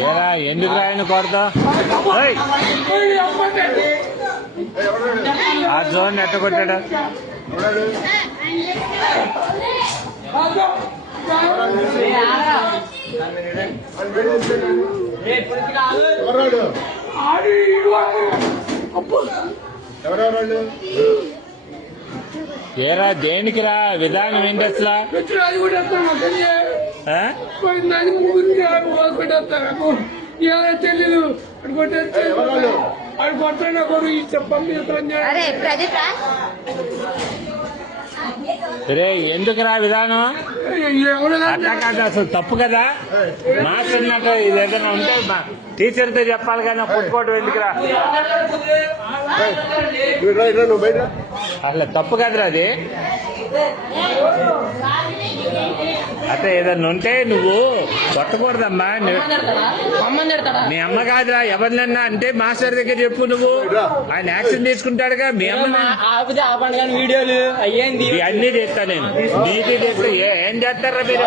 ఏరా ఎందుకు రాయను కొడతా ఆ జోన్ ఎట్ట కొట్టాడు ఏరా దేనికిరా విధానం ఏంటి అసలు తెలీదు అడు కొట్టాడు కొడు ఈ చెప్పండి రే ఎందుకురా విధానం అట్లా కాదు అసలు తప్పు కదా మాస్టర్ అంటే ఇది ఏదైనా ఉంటే టీచర్తో చెప్పాలి కానీ పుట్టుకోవడం ఎందుకురా అసలు తప్పు కదరా అది అట్లా ఏదన్నా ఉంటే నువ్వు కొట్టకూడదమ్మా మీ అమ్మ కాదురా ఎవరినన్నా అంటే మాస్టర్ దగ్గర చెప్పు నువ్వు ఆయన యాక్షన్ తీసుకుంటాడుగా మీ అమ్మ వీడియోలు అయ్యింది అన్నీ చేస్తా నేను నీటి చేస్తా ఏం చేస్తారా మీరు